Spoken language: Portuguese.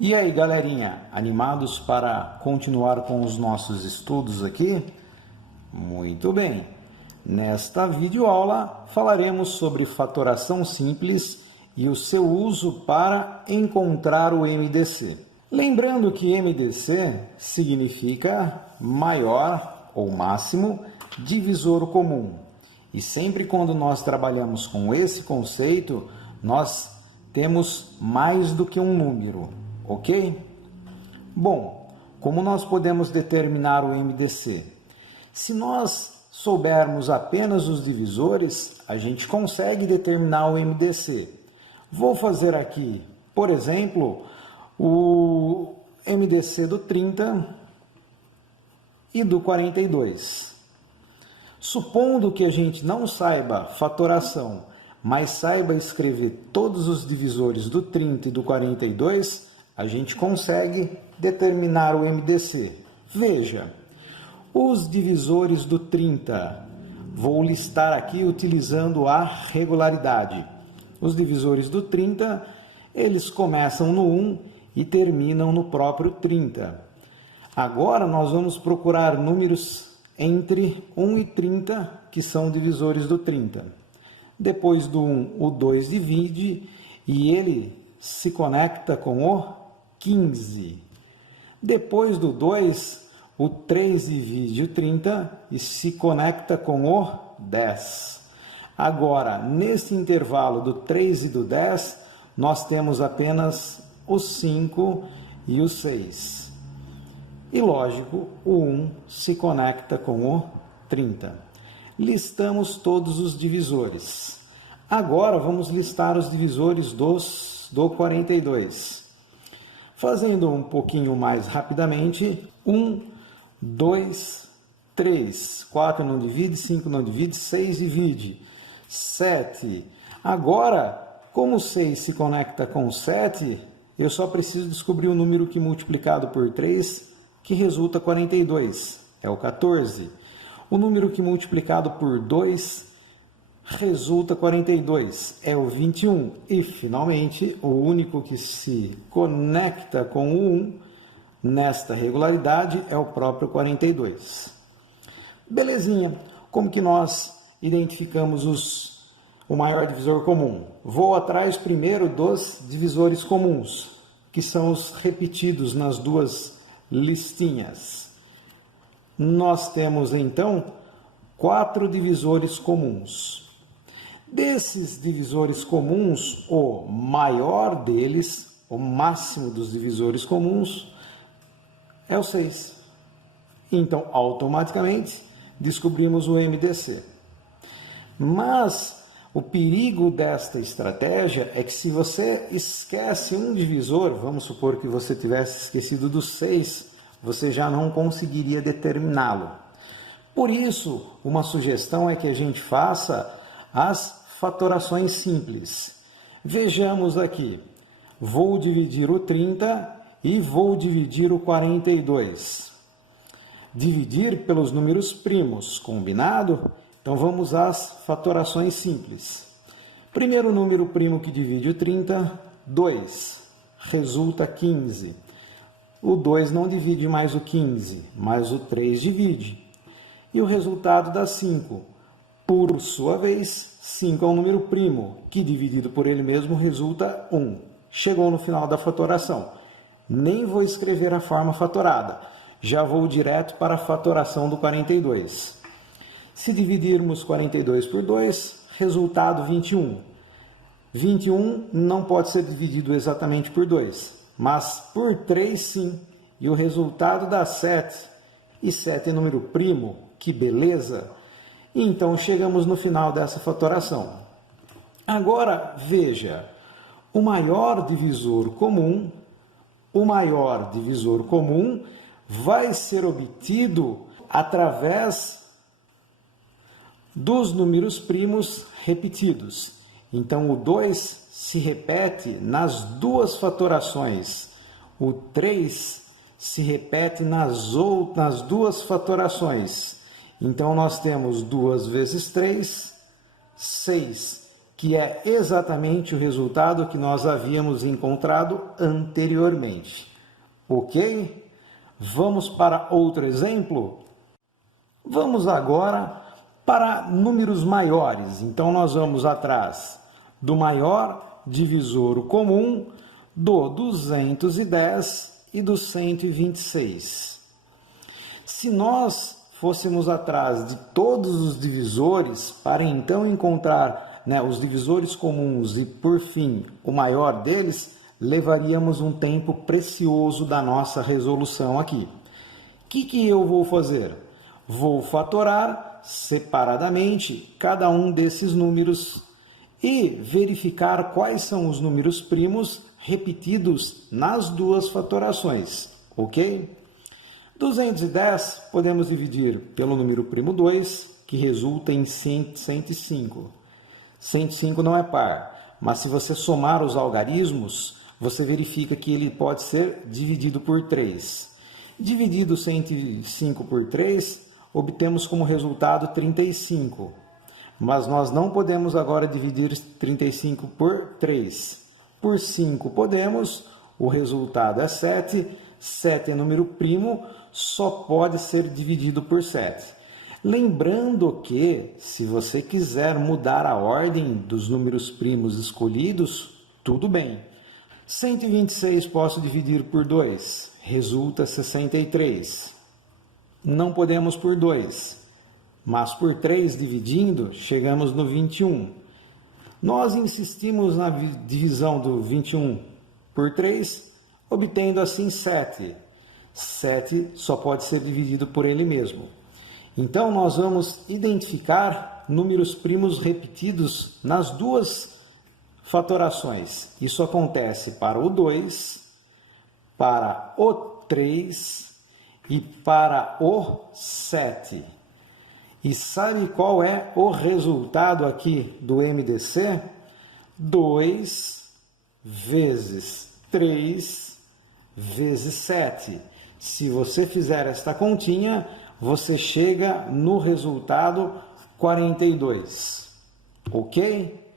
E aí, galerinha, animados para continuar com os nossos estudos aqui? Muito bem! Nesta videoaula falaremos sobre fatoração simples e o seu uso para encontrar o MDC. Lembrando que MDC significa maior ou máximo divisor comum. E sempre quando nós trabalhamos com esse conceito, nós temos mais do que um número. Ok? Bom, como nós podemos determinar o MDC? Se nós soubermos apenas os divisores, a gente consegue determinar o MDC. Vou fazer aqui, por exemplo, o MDC do 30 e do 42. Supondo que a gente não saiba fatoração, mas saiba escrever todos os divisores do 30 e do 42, a gente consegue determinar o MDC. Veja, os divisores do 30, vou listar aqui utilizando a regularidade. Os divisores do 30, eles começam no 1 e terminam no próprio 30. Agora nós vamos procurar números entre 1 e 30, que são divisores do 30. Depois do 1, o 2 divide e ele se conecta com o 15. Depois do 2, o 3 divide o 30 e se conecta com o 10. Agora, nesse intervalo do 3 e do 10, nós temos apenas o 5 e o 6. E lógico, o 1 se conecta com o 30. Listamos todos os divisores. Agora vamos listar os divisores do 42. Fazendo um pouquinho mais rapidamente, 1, 2, 3, 4 não divide, 5 não divide, 6 divide, 7. Agora, como o 6 se conecta com o 7, eu só preciso descobrir o número que multiplicado por 3, que resulta 42, é o 14. O número que multiplicado por 2 resulta 42, é o 21. E, finalmente, o único que se conecta com o 1 nesta regularidade é o próprio 42. Belezinha, como que nós identificamos o maior divisor comum? Vou atrás primeiro dos divisores comuns, que são os repetidos nas duas listinhas. Nós temos, então, 4 divisores comuns. Desses divisores comuns, o maior deles, o máximo dos divisores comuns, é o 6. Então, automaticamente, descobrimos o MDC. Mas o perigo desta estratégia é que se você esquece um divisor, vamos supor que você tivesse esquecido do 6, você já não conseguiria determiná-lo. Por isso, uma sugestão é que a gente faça as fatorações simples. Vejamos aqui, vou dividir o 30 e vou dividir o 42. Dividir pelos números primos, combinado? Então vamos às fatorações simples. Primeiro número primo que divide o 30, 2, resulta 15. O 2 não divide mais o 15, mas o 3 divide. E o resultado dá 5. Por sua vez, 5 é um número primo, que dividido por ele mesmo resulta 1. Chegou no final da fatoração. Nem vou escrever a forma fatorada, já vou direto para a fatoração do 42. Se dividirmos 42 por 2, resultado 21. 21 não pode ser dividido exatamente por 2, mas por 3 sim, e o resultado dá 7. E 7 é número primo, que beleza! Então, chegamos no final dessa fatoração. Agora, veja, o maior divisor comum vai ser obtido através dos números primos repetidos. Então, o 2 se repete nas duas fatorações. O 3 se repete nas duas fatorações. Então, nós temos 2 vezes 3, 6. que é exatamente o resultado que nós havíamos encontrado anteriormente. Ok? Vamos para outro exemplo? Vamos agora para números maiores. Então, nós vamos atrás do maior divisor comum, do 210 e do 126. Se nós fôssemos atrás de todos os divisores, para então encontrar, os divisores comuns e, por fim, o maior deles, levaríamos um tempo precioso da nossa resolução aqui. O que eu vou fazer? Vou fatorar separadamente cada um desses números e verificar quais são os números primos repetidos nas duas fatorações, ok? 210 podemos dividir pelo número primo 2, que resulta em 105. 105 não é par, mas se você somar os algarismos, você verifica que ele pode ser dividido por 3. Dividido 105 por 3, obtemos como resultado 35. Mas nós não podemos agora dividir 35 por 3. Por 5 podemos, o resultado é 7. 7 é número primo, só pode ser dividido por 7. Lembrando que, se você quiser mudar a ordem dos números primos escolhidos, tudo bem. 126 posso dividir por 2, resulta 63. Não podemos por 2, mas por 3 dividindo, chegamos no 21. Nós insistimos na divisão do 21 por 3, obtendo assim 7. 7 só pode ser dividido por ele mesmo. Então, nós vamos identificar números primos repetidos nas duas fatorações. Isso acontece para o 2, para o 3 e para o 7. E sabe qual é o resultado aqui do MDC? 2 vezes 3 vezes 7. Se você fizer esta continha, você chega no resultado 42. Ok?